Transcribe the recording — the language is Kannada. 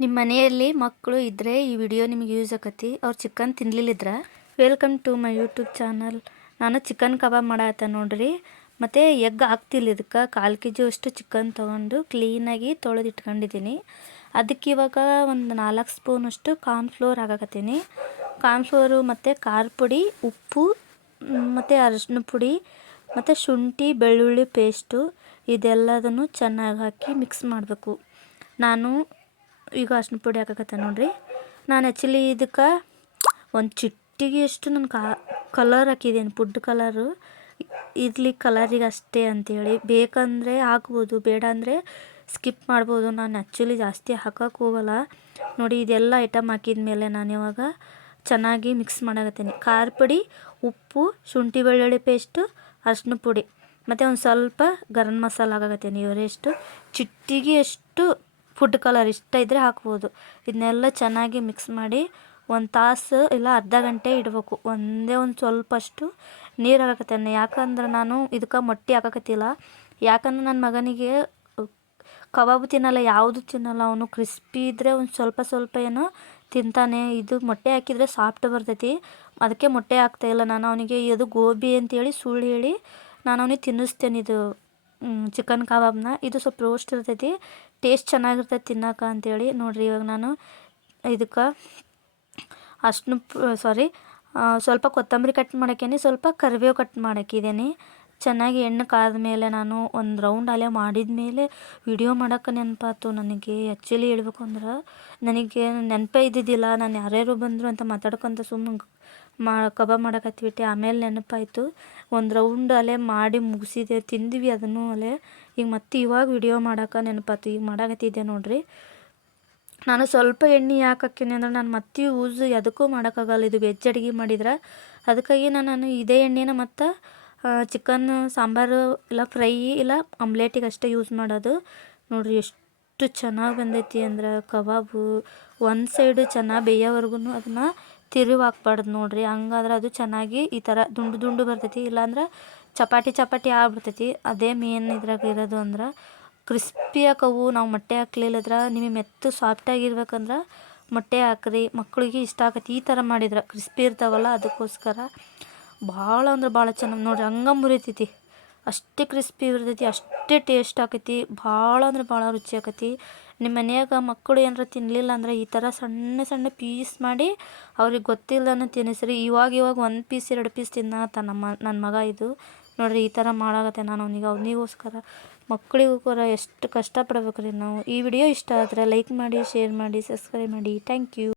ನಿಮ್ಮ ಮನೆಯಲ್ಲಿ ಮಕ್ಕಳು ಇದ್ದರೆ ಈ ವಿಡಿಯೋ ನಿಮಗೆ ಯೂಸ್ ಆಕತಿ. ಅವ್ರು ಚಿಕನ್ ತಿನ್ನಲಿಲ್ಲಿದ್ರೆ welcome to my YouTube channel. ನಾನು ಚಿಕನ್ ಕಬಾಬ್ ಮಾಡತ್ತೆ ನೋಡ್ರಿ. ಮತ್ತು ಎಗ್ ಹಾಕ್ತಿಲ್ಲ, ಇದಕ್ಕೆ 1/4 kg ಅಷ್ಟು ಚಿಕನ್ ತೊಗೊಂಡು ಕ್ಲೀನಾಗಿ ತೊಳೆದು ಇಟ್ಕೊಂಡಿದ್ದೀನಿ. ಅದಕ್ಕೆ ಇವಾಗ ಒಂದು 4 ಸ್ಪೂನಷ್ಟು ಕಾರ್ನ್ಫ್ಲೋರ್ ಹಾಕಕತ್ತೀನಿ. ಕಾರ್ನ್ಫ್ಲೋರು ಮತ್ತು ಖಾರ ಪುಡಿ, ಉಪ್ಪು ಮತ್ತು ಅರಿಶಿನ ಪುಡಿ ಮತ್ತು ಶುಂಠಿ ಬೆಳ್ಳುಳ್ಳಿ ಪೇಸ್ಟು ಇದೆಲ್ಲದನ್ನು ಚೆನ್ನಾಗಿ ಹಾಕಿ ಮಿಕ್ಸ್ ಮಾಡಬೇಕು. ನಾನು ಈಗ ಅರಿಶಿನ ಪುಡಿ ಹಾಕಕತ್ತೆ ನೋಡ್ರಿ. ನಾನು ಆ್ಯಕ್ಚುಲಿ ಇದಕ್ಕೆ ಒಂದು ಚಿಟಿಗೆ ಅಷ್ಟು ನಾನು ಕಲರ್ ಹಾಕಿದ್ದೀನಿ, ಫುಡ್ ಕಲರು ಇರಲಿ ಕಲರಿಗೆ ಅಷ್ಟೇ ಅಂಥೇಳಿ. ಬೇಕಂದರೆ ಹಾಕ್ಬೋದು, ಬೇಡ ಅಂದರೆ ಸ್ಕಿಪ್ ಮಾಡ್ಬೋದು. ನಾನು ಆ್ಯಕ್ಚುಲಿ ಜಾಸ್ತಿ ಹಾಕೋಕ್ಕೆ ಹೋಗಲ್ಲ ನೋಡಿ. ಇದೆಲ್ಲ ಐಟಮ್ ಹಾಕಿದ ಮೇಲೆ ನಾನು ಇವಾಗ ಚೆನ್ನಾಗಿ ಮಿಕ್ಸ್ ಮಾಡಕತ್ತೀನಿ. ಖಾರ ಪುಡಿ, ಉಪ್ಪು, ಶುಂಠಿ ಬೆಳ್ಳುಳ್ಳಿ ಪೇಸ್ಟು, ಅರಿಶಿನ ಪುಡಿ ಮತ್ತು ಒಂದು ಸ್ವಲ್ಪ ಗರಂ ಮಸಾಲ ಹಾಕಕತ್ತೀನಿ. ಇವರೆಷ್ಟು ಚಿಟಿಗೆ ಅಷ್ಟು ಫುಡ್ ಕಲರ್ ಇಷ್ಟ ಇದ್ದರೆ ಹಾಕ್ಬೋದು. ಇದನ್ನೆಲ್ಲ ಚೆನ್ನಾಗಿ ಮಿಕ್ಸ್ ಮಾಡಿ ಒಂದು ತಾಸು ಇಲ್ಲ ಅರ್ಧ ಗಂಟೆ ಇಡಬೇಕು. ಒಂದು ಸ್ವಲ್ಪಷ್ಟು ನೀರು ಹಾಕಕತ್ತೇನೆ. ಯಾಕಂದ್ರೆ ನಾನು ಇದಕ್ಕೆ ಮೊಟ್ಟೆ ಹಾಕಕತ್ತಿಲ್ಲ. ಯಾಕಂದ್ರೆ ನನ್ನ ಮಗನಿಗೆ ಕಬಾಬ್ ತಿನ್ನಲ್ಲ, ಯಾವುದು ತಿನ್ನಲ್ಲ. ಅವನು ಕ್ರಿಸ್ಪಿ ಇದ್ದರೆ ಒಂದು ಸ್ವಲ್ಪ ಏನೋ ತಿಂತಾನೆ. ಇದು ಮೊಟ್ಟೆ ಹಾಕಿದರೆ ಸಾಫ್ಟ್ ಬರ್ತೈತಿ, ಅದಕ್ಕೆ ಮೊಟ್ಟೆ ಹಾಕ್ತಾಯಿಲ್ಲ ನಾನು ಅವನಿಗೆ. ಇದು ಗೋಬಿ ಅಂತೇಳಿ ಸುಳ್ಳು ಹೇಳಿ ನಾನು ಅವನಿಗೆ ತಿನ್ನಿಸ್ತೇನೆ ಇದು ಚಿಕನ್ ಕಬಾಬ್ನ. ಇದು ಸ್ವಲ್ಪ ರೋಸ್ಟ್ ಇರ್ತೈತಿ, ಟೇಸ್ಟ್ ಚೆನ್ನಾಗಿರ್ತೈತಿ ತಿನ್ನೋಕೆ ಅಂತೇಳಿ ನೋಡಿರಿ. ಇವಾಗ ನಾನು ಇದಕ್ಕೆ ಸ್ವಲ್ಪ ಕೊತ್ತಂಬರಿ ಕಟ್ ಮಾಡೋಕ್ಕೇನೆ, ಸ್ವಲ್ಪ ಕರಿಬೇವು ಕಟ್ ಮಾಡೋಕ್ಕಿದ್ದೀನಿ. ಚೆನ್ನಾಗಿ ಎಣ್ಣೆ ಕಾದ ಮೇಲೆ ನಾನು ಒಂದು ರೌಂಡ್ ಅಲ್ಲೇ ಮಾಡಿದ ಮೇಲೆ ವಿಡಿಯೋ ಮಾಡೋಕೆ ನೆನಪಾಯ್ತು ನನಗೆ. ಆ್ಯಕ್ಚುಲಿ ಹೇಳ್ಬೇಕು ಅಂದ್ರೆ ನನಗೆ ನೆನಪೇ ಇದ್ದಿದ್ದಿಲ್ಲ. ನಾನು ಯಾರ್ಯಾರು ಬಂದರು ಅಂತ ಮಾತಾಡ್ಕೊತ ಸುಮ್ಮನೆ ಕಬಾಬ್ ಮಾಡೋಕತ್ಬಿಟ್ಟೆ. ಆಮೇಲೆ ನೆನಪಾಯಿತು, ಒಂದು ರೌಂಡ್ ಅಲ್ಲೇ ಮಾಡಿ ಮುಗಿಸಿದೆ, ತಿಂದ್ವಿ ಅದನ್ನು ಅಲ್ಲೇ. ಈಗ ಮತ್ತೆ ಇವಾಗ ವಿಡಿಯೋ ಮಾಡೋಕೆ ನೆನಪಾಯ್ತು, ಈಗ ಮಾಡಕತ್ತಿದ್ದೆ ನೋಡಿರಿ. ನಾನು ಸ್ವಲ್ಪ ಎಣ್ಣೆ ಯಾಕೆ ಹಾಕ್ತೀನಿ ಅಂದ್ರೆ ನಾನು ಮತ್ತೆ ಯೂಸ್ ಯಾವುದಕ್ಕೂ ಮಾಡೋಕ್ಕಾಗಲ್ಲ, ಇದು ವೆಜ್ ಅಡುಗೆ ಮಾಡಿದ್ರೆ. ಅದಕ್ಕಾಗಿ ನಾನು ಇದೇ ಎಣ್ಣೆನ ಮತ್ತು ಚಿಕನ್ ಸಾಂಬಾರು ಇಲ್ಲ ಫ್ರೈ ಇಲ್ಲ ಆಮ್ಲೆಟಿಗೆ ಅಷ್ಟೇ ಯೂಸ್ ಮಾಡೋದು. ನೋಡಿರಿ ಎಷ್ಟು ಚೆನ್ನಾಗಿ ಬಂದೈತಿ ಅಂದ್ರೆ ಕಬಾಬು. ಒಂದು ಸೈಡು ಚೆನ್ನಾಗಿ ಬೇಯೋವರೆಗೂ ಅದನ್ನು ತಿರುವಿ ಹಾಕ್ಬಾರ್ದು ನೋಡಿರಿ. ಹಂಗಾದ್ರೆ ಅದು ಚೆನ್ನಾಗಿ ಈ ಥರ ದುಂಡು ಬರ್ತೈತಿ, ಇಲ್ಲಾಂದ್ರೆ ಚಪಾತಿ ಆಗ್ಬಿಡ್ತೈತಿ. ಅದೇ ಮೇನ್ ಇದ್ರಾಗ ಇರೋದು ಅಂದ್ರೆ ಕ್ರಿಸ್ಪಿ ಹಾಕವು. ನಾವು ಮೊಟ್ಟೆ ಹಾಕ್ಲಿಲ್ಲದ್ರೆ ನಿಮಗೆ ಮೆತ್ತು ಸಾಫ್ಟಾಗಿರ್ಬೇಕಂದ್ರೆ ಮೊಟ್ಟೆ ಹಾಕ್ರಿ, ಮಕ್ಕಳಿಗೆ ಇಷ್ಟ ಆಕತಿ. ಈ ಥರ ಮಾಡಿದ್ರೆ ಕ್ರಿಸ್ಪಿ ಇರ್ತಾವಲ್ಲ, ಅದಕ್ಕೋಸ್ಕರ ಭಾಳ ಅಂದ್ರೆ ಭಾಳ ಚೆನ್ನಾಗಿ ನೋಡಿರಿ. ಹಂಗೆ ಮುರಿತೈತಿ, ಅಷ್ಟೇ ಕ್ರಿಸ್ಪಿ ಇರ್ತೈತಿ, ಅಷ್ಟೇ ಟೇಸ್ಟ್ ಆಕೈತಿ. ಭಾಳ ಅಂದ್ರೆ ಭಾಳ ರುಚಿ ಆಕೈತಿ. ನಿಮ್ಮ ಮನ್ಯಾಗ ಮಕ್ಕಳು ಏನಾರ ತಿನ್ನಲಿಲ್ಲ ಅಂದ್ರೆ ಈ ಥರ ಸಣ್ಣ ಪೀಸ್ ಮಾಡಿ ಅವ್ರಿಗೆ ಗೊತ್ತಿಲ್ಲದನ್ನ ತಿನ್ನಿಸ್ರಿ. ಇವಾಗ 1 ಪೀಸ್ 2 ಪೀಸ್ ತಿನ್ನತ್ತ ನನ್ನ ಮಗ. ಇದು ನೋಡಿರಿ ಈ ಥರ ಮಾಡಾಕತ್ತೆ ನಾನು ಅವನಿಗೋಸ್ಕರ. ಮಕ್ಕಳಿಗೋಸ್ಕರ ಎಷ್ಟು ಕಷ್ಟಪಡ್ಬೇಕು ರೀ ನಾವು. ಈ ವಿಡಿಯೋ ಇಷ್ಟ ಆದರೆ ಲೈಕ್ ಮಾಡಿ, ಶೇರ್ ಮಾಡಿ, ಸಬ್ಸ್ಕ್ರೈಬ್ ಮಾಡಿ. Thank you.